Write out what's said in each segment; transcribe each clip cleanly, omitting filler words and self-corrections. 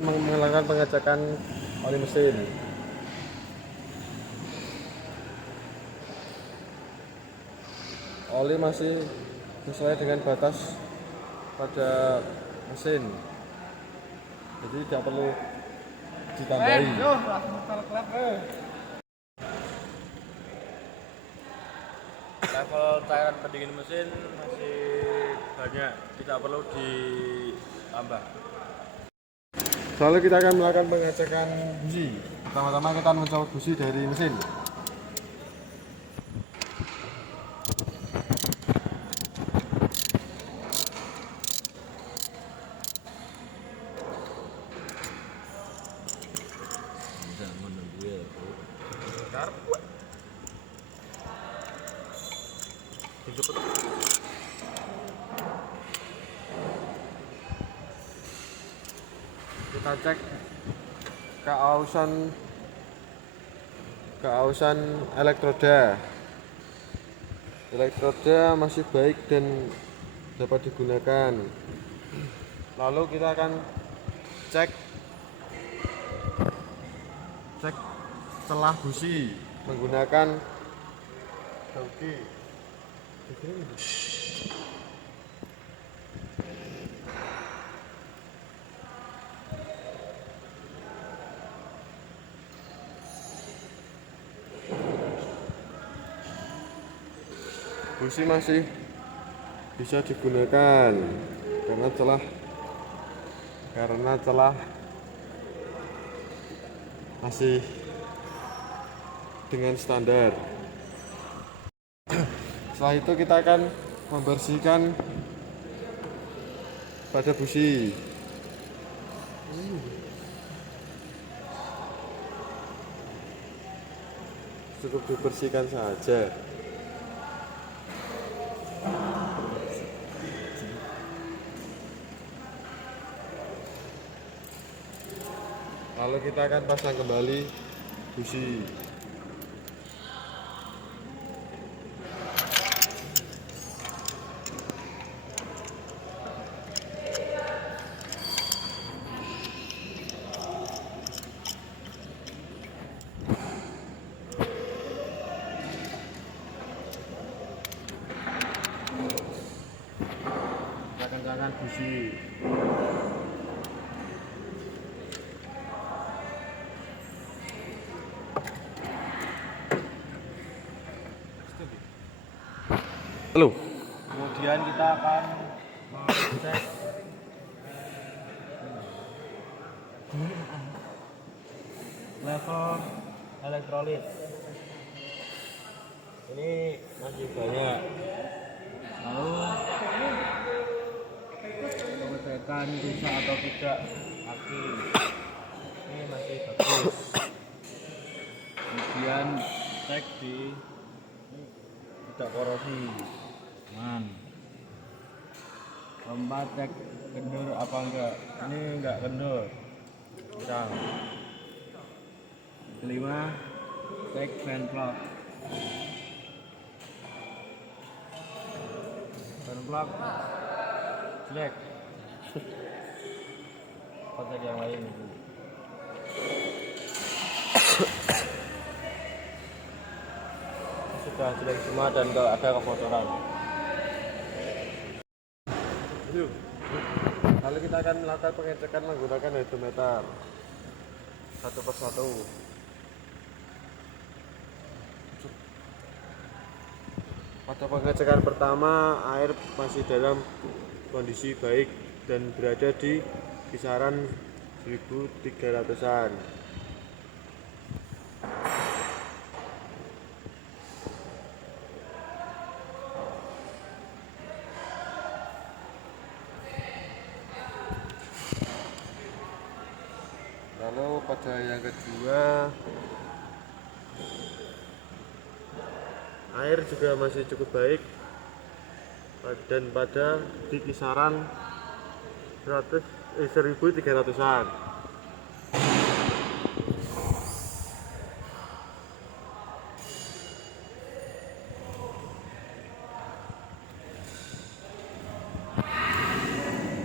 Melakukan pengecekan oli mesin. Oli masih sesuai dengan batas pada mesin, jadi tidak perlu ditambahi. Level cairan pendingin mesin masih banyak, tidak perlu ditambah. Lalu kita akan melakukan pengecekan busi. Pertama-tama kita mencopot busi dari mesin. Kita cek keausan elektroda. Elektroda masih baik dan dapat digunakan. Lalu kita akan cek celah busi menggunakan gauge. Busi masih bisa digunakan karena celah masih dengan standar. Setelah itu kita akan membersihkan pada busi. Cukup dibersihkan saja. Lalu kita akan pasang kembali busi. Kita kencangkan busi. Halo. Kemudian kita akan mengecek level elektrolit. Ini masih banyak. Lalu pengecekan rusak atau tidak aki. Ini masih bagus. Kemudian cek di tidak korosi. Keempat, cek kendur apa enggak. Ini enggak kendur. Kurang. Kelima, cek fan plug. Fan plug jelek. Kita cek yang lain. Sudah jelek semua dan kalau ada kebocoran. Lalu kita akan melakukan pengecekan menggunakan hidrometer satu persatu. Pada pengecekan pertama, air masih dalam kondisi baik dan berada di kisaran 1300-an. Lalu pada yang kedua, air juga masih cukup baik dan pada di kisaran 1300-an.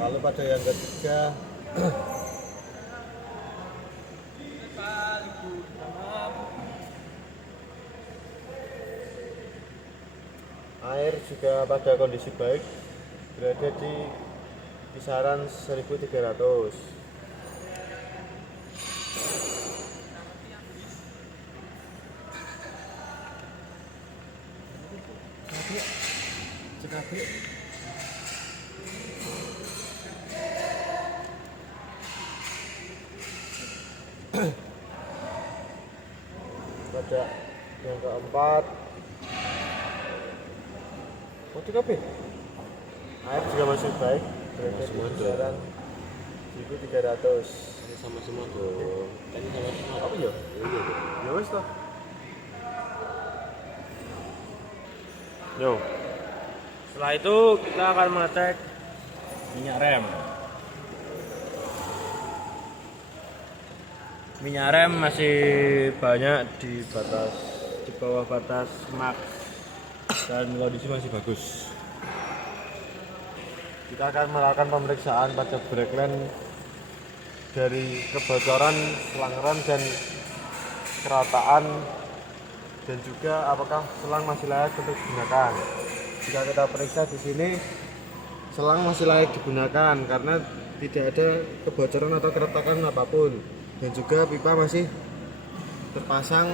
Lalu pada yang ketiga, juga pada kondisi baik, berada di kisaran 1300. Pada yang keempat, cekap. Air juga masih baik, berada di kisaran 1300. Ini sama semua dong. Ini sama semua. Apa ya? Iya. Ya wes toh. Yo. Setelah itu kita akan mengecek minyak rem. Minyak rem masih banyak di bawah batas max dan kondisi masih bagus. Kita akan melakukan pemeriksaan pada brake line dari kebocoran selang rem dan kerataan, dan juga apakah selang masih layak untuk digunakan. Jika kita periksa di sini, selang masih layak digunakan karena tidak ada kebocoran atau keretakan apapun, dan juga pipa masih terpasang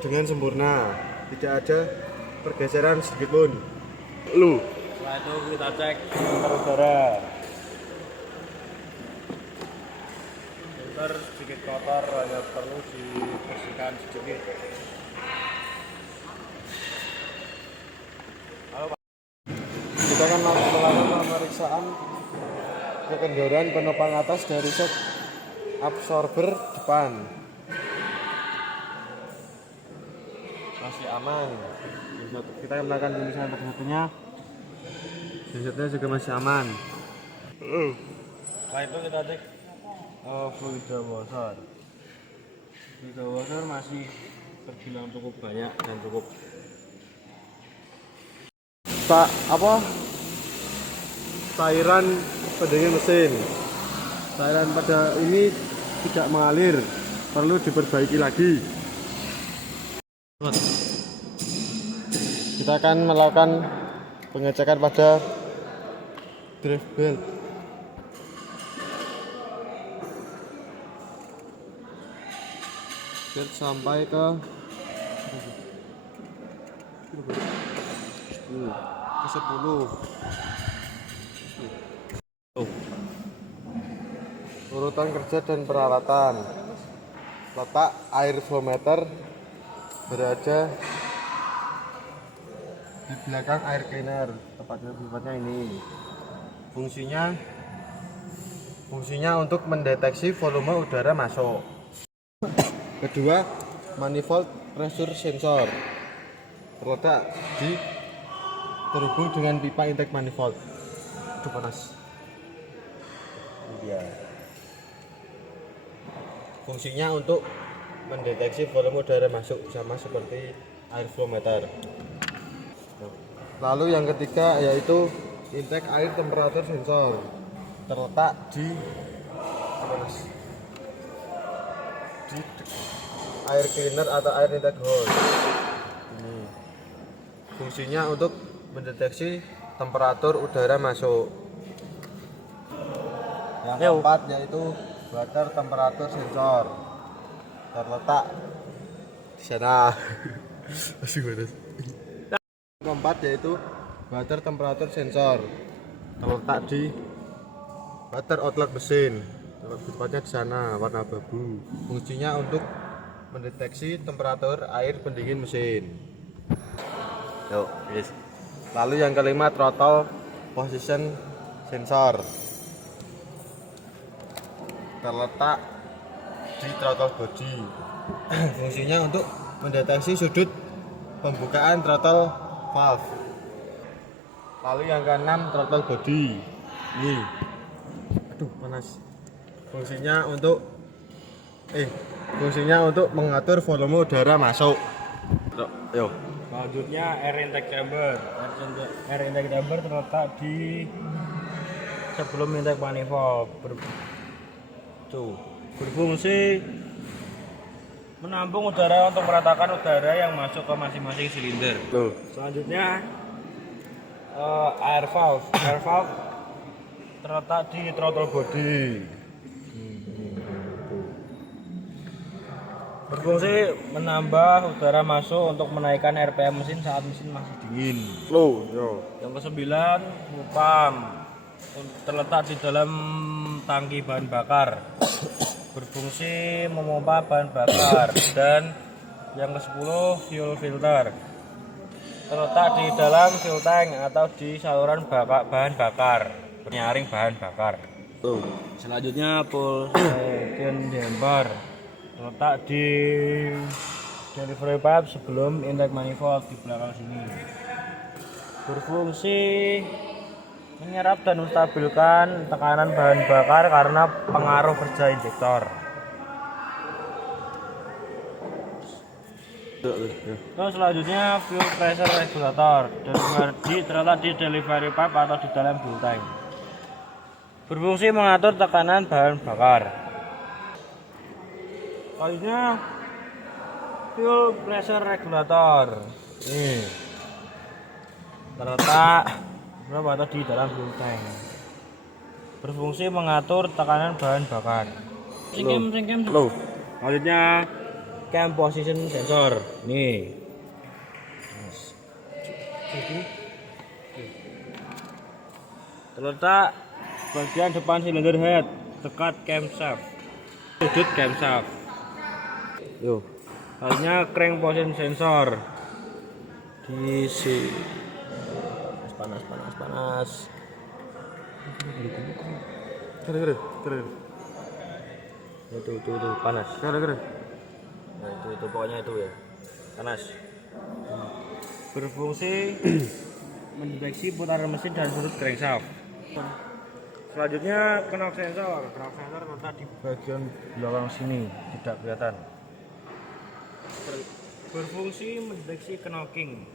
dengan sempurna, tidak ada pergeseran sedikit pun. Setelah itu kita cek filter udara. Filter sedikit kotor, hanya perlu dibersihkan sedikit. Kita akan melakukan pemeriksaan kekendoran penopang atas dari shock absorber depan. Masih aman. Kita akan melakukan pemeriksaan pada satunya. Satunya juga masih aman. Setelah itu kita cek fluida washer. Fluida washer masih terbilang cukup banyak dan cukup cairan pendingin mesin. Cairan pada ini tidak mengalir, perlu diperbaiki lagi. Kita akan melakukan pengecekan pada drive belt. Sampai ke 10. Urutan kerja dan peralatan. Letak air flow meter berada di belakang air cleaner, tepatnya ini. Fungsinya untuk mendeteksi volume udara masuk. Kedua, manifold pressure sensor terhubung dengan pipa intake manifold. Aduh, panas. Ini dia. Fungsinya untuk mendeteksi volume udara masuk, sama seperti air flow meter. Lalu yang ketiga yaitu intake air temperatur sensor, terletak di air cleaner atau air intake hole. Ini fungsinya untuk mendeteksi temperatur udara masuk. Yang keempat yaitu water temperatur sensor, terletak di sana. Keempat yaitu water temperatur sensor, terletak di water outlet mesin, tepatnya di sana, warna abu-abu. Fungsinya untuk mendeteksi temperatur air pendingin mesin. Lalu yang kelima, throttle position sensor, terletak di throttle body. Fungsinya untuk mendeteksi sudut pembukaan throttle valve. Lalu yang keenam, throttle body. Ini. Aduh, panas. Fungsinya untuk mengatur volume udara masuk. Selanjutnya air intake chamber. Air intake chamber terletak di sebelum intake manifold. Berfungsi menampung udara untuk meratakan udara yang masuk ke masing-masing silinder. Tuh. Selanjutnya air valve. Air valve terletak di throttle body. Berfungsi menambah udara masuk untuk menaikkan RPM mesin saat mesin masih dingin. Low, yo. Yang kesembilan, fuel pump, terletak di dalam tangki bahan bakar. Berfungsi memompa bahan bakar. Dan yang ke-10, fuel filter, terletak di dalam fuel tank atau di saluran bahan bakar, penyaring bahan bakar. Tuh. Selanjutnya pulsation damper, terletak di delivery pipe sebelum intake manifold di belakang sini. Berfungsi menyerap dan menstabilkan tekanan bahan bakar karena pengaruh kerja injektor. Terus selanjutnya fuel pressure regulator, terletak di delivery pipe atau di dalam fuel tank. Berfungsi mengatur tekanan bahan bakar. Selanjutnya fuel pressure regulator. Ini terletak berapa atau di dalam fuel tank. Berfungsi mengatur tekanan bahan bakar. Singkem. Low. Selanjutnya cam position sensor. Nih. Terletak bagian depan silinder head dekat camshaft. Sudut camshaft. Yo. Selanjutnya crank position sensor. Di sini. Panas. Kere. Itu panas. Kere. Nah, itu pokoknya itu ya. Panas. Berfungsi mendeteksi putaran mesin dan sudut crankshaft. Selanjutnya knock sensor. Knock sensor terletak di bagian belakang sini, tidak kelihatan. Berfungsi mendeteksi knocking.